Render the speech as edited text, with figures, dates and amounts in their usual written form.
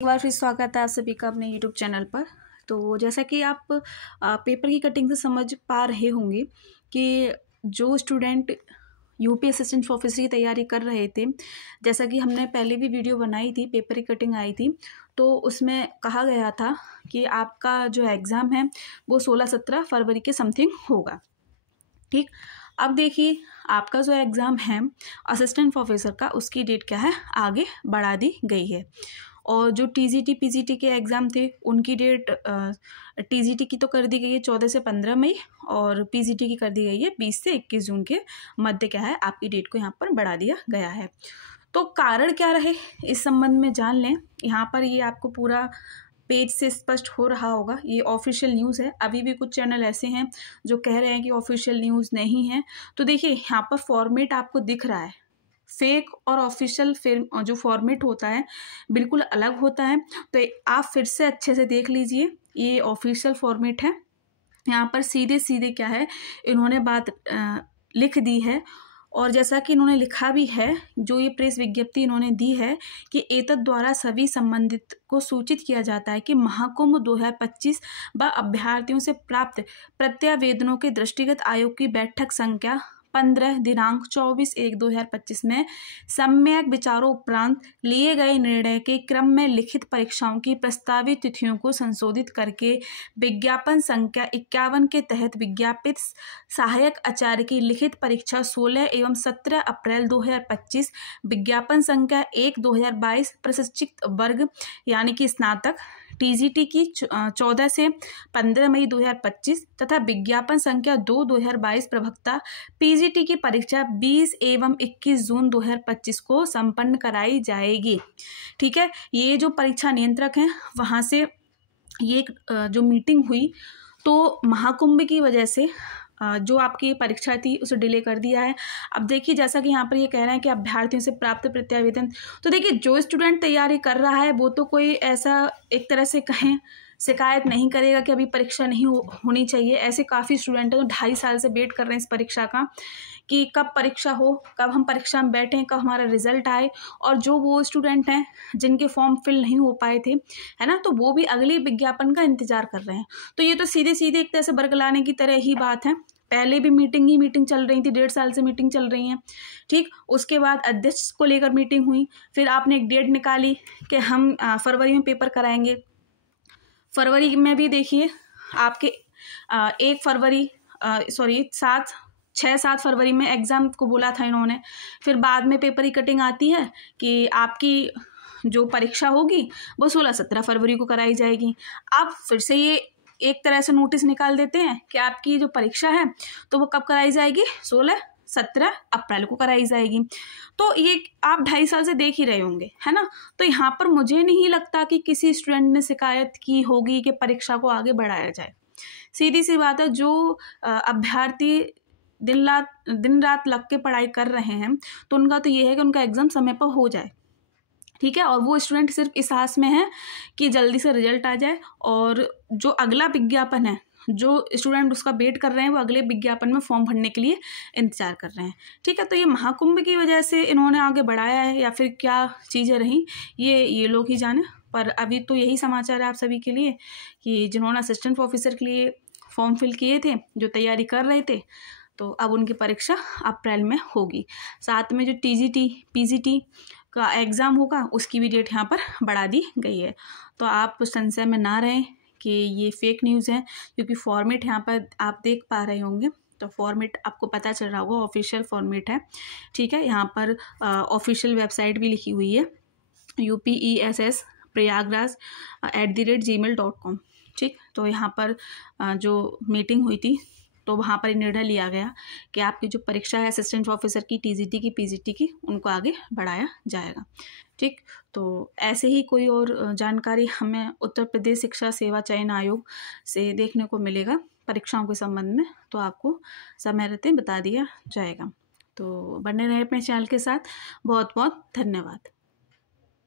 एक बार फिर स्वागत है आप सभी का अपने YouTube चैनल पर। तो जैसा कि आप पेपर की कटिंग से समझ पा रहे होंगे कि जो स्टूडेंट यूपी असिस्टेंट प्रोफेसर की तैयारी कर रहे थे, जैसा कि हमने पहले भी वीडियो बनाई थी, पेपर की कटिंग आई थी, तो उसमें कहा गया था कि आपका जो एग्ज़ाम है वो 16-17 फरवरी के समथिंग होगा। ठीक, अब देखिए आपका जो एग्ज़ाम है असिस्टेंट प्रोफेसर का, उसकी डेट क्या है, आगे बढ़ा दी गई है। और जो टीजीटी पीजीटी के एग्ज़ाम थे उनकी डेट टीजीटी की तो कर दी गई है 14 से 15 मई और पीजीटी की कर दी गई है 20 से 21 जून के मध्य क्या है आपकी डेट को यहाँ पर बढ़ा दिया गया है। तो कारण क्या रहे इस संबंध में जान लें। यहाँ पर ये आपको पूरा पेज से स्पष्ट हो रहा होगा, ये ऑफिशियल न्यूज़ है। अभी भी कुछ चैनल ऐसे हैं जो कह रहे हैं कि ऑफिशियल न्यूज़ नहीं है। तो देखिए यहाँ पर फॉर्मेट आपको दिख रहा है, फेक और ऑफिशियल फिल्म जो फॉर्मेट होता है बिल्कुल अलग होता है। तो आप फिर से अच्छे से देख लीजिए, ये ऑफिशियल फॉर्मेट है। यहाँ पर सीधे सीधे क्या है इन्होंने बात लिख दी है और जैसा कि इन्होंने लिखा भी है, जो ये प्रेस विज्ञप्ति इन्होंने दी है कि एतद द्वारा सभी संबंधित को सूचित किया जाता है कि महाकुंभ 2025 व अभ्यर्थियों से प्राप्त प्रत्यावेदनों के दृष्टिगत आयोग की बैठक संख्या 15 दिनांक 24/1/2025 में सम्यक विचारों उपरांत लिए गए निर्णय के क्रम में लिखित परीक्षाओं की प्रस्तावित तिथियों को संशोधित करके विज्ञापन संख्या 51 के तहत विज्ञापित सहायक आचार्य की लिखित परीक्षा 16 एवं 17 अप्रैल 2025, विज्ञापन संख्या 1/2022 प्रशिक्षित वर्ग यानी कि स्नातक टीजीटी की 14 से 15 मई 2025 तथा विज्ञापन संख्या 2/2022 प्रवक्ता पीजीटी की परीक्षा 20 एवं 21 जून 2025 को संपन्न कराई जाएगी। ठीक है, ये जो परीक्षा नियंत्रक हैं वहाँ से ये जो मीटिंग हुई तो महाकुंभ की वजह से जो आपकी परीक्षा थी उसे डिले कर दिया है। अब देखिए जैसा कि यहाँ पर ये कह रहे हैं कि अभ्यर्थियों से प्राप्त प्रत्यावेदन, तो देखिए जो स्टूडेंट तैयारी कर रहा है वो तो कोई ऐसा एक तरह से कहें शिकायत नहीं करेगा कि अभी परीक्षा नहीं होनी चाहिए। ऐसे काफ़ी स्टूडेंट हैं जो 2.5 साल से वेट कर रहे हैं इस परीक्षा का कि कब परीक्षा हो, कब हम परीक्षा में बैठें, कब हमारा रिजल्ट आए। और जो वो स्टूडेंट हैं जिनके फॉर्म फिल नहीं हो पाए थे, है ना, तो वो भी अगले विज्ञापन का इंतजार कर रहे हैं। तो ये तो सीधे सीधे एक तरह से बरगलाने की तरह ही बात है। पहले भी मीटिंग चल रही थी, 1.5 साल से मीटिंग चल रही है। ठीक, उसके बाद अध्यक्ष को लेकर मीटिंग हुई, फिर आपने एक डेट निकाली कि हम फरवरी में पेपर कराएंगे। फरवरी में भी देखिए आपके 1 फरवरी 6-7 फरवरी में एग्ज़ाम को बोला था इन्होंने। फिर बाद में पेपर की कटिंग आती है कि आपकी जो परीक्षा होगी वो 16-17 फरवरी को कराई जाएगी। अब फिर से ये एक तरह से नोटिस निकाल देते हैं कि आपकी जो परीक्षा है तो वो कब कराई जाएगी, 16-17 अप्रैल को कराई जाएगी। तो ये आप 2.5 साल से देख ही रहे होंगे, है ना। तो यहाँ पर मुझे नहीं लगता कि किसी स्टूडेंट ने शिकायत की होगी कि परीक्षा को आगे बढ़ाया जाए। सीधी सी बात है, जो अभ्यर्थी दिन रात लग के पढ़ाई कर रहे हैं तो उनका तो ये है कि उनका एग्ज़ाम समय पर हो जाए। ठीक है, और वो स्टूडेंट सिर्फ इस आस में है कि जल्दी से रिजल्ट आ जाए और जो अगला विज्ञापन है, जो स्टूडेंट उसका वेट कर रहे हैं वो अगले विज्ञापन में फॉर्म भरने के लिए इंतजार कर रहे हैं। ठीक है, तो ये महाकुंभ की वजह से इन्होंने आगे बढ़ाया है या फिर क्या चीज़ें रहीं ये लोग ही जाने। पर अभी तो यही समाचार है आप सभी के लिए कि जिन्होंने असिस्टेंट प्रोफेसर के लिए फॉर्म फिल किए थे, जो तैयारी कर रहे थे, तो अब उनकी परीक्षा अप्रैल में होगी। साथ में जो टीजीटी पीजीटी का एग्ज़ाम होगा उसकी भी डेट यहाँ पर बढ़ा दी गई है। तो आप संशय में ना रहें कि ये फेक न्यूज़ है, क्योंकि फॉर्मेट यहाँ पर आप देख पा रहे होंगे। तो फॉर्मेट आपको पता चल रहा होगा, ऑफिशियल फॉर्मेट है। ठीक है, यहाँ पर ऑफिशियल वेबसाइट भी लिखी हुई है, UPESS प्रयागराज @gmail.com। ठीक, तो यहाँ पर जो मीटिंग हुई थी तो वहाँ पर निर्णय लिया गया कि आपकी जो परीक्षा है असिस्टेंट प्रोफेसर की, टीजीटी की, पीजीटी की, उनको आगे बढ़ाया जाएगा। ठीक, तो ऐसे ही कोई और जानकारी हमें उत्तर प्रदेश शिक्षा सेवा चयन आयोग से देखने को मिलेगा परीक्षाओं के संबंध में, तो आपको समय रहते बता दिया जाएगा। तो बने रहे अपने चैनल के साथ। बहुत बहुत धन्यवाद।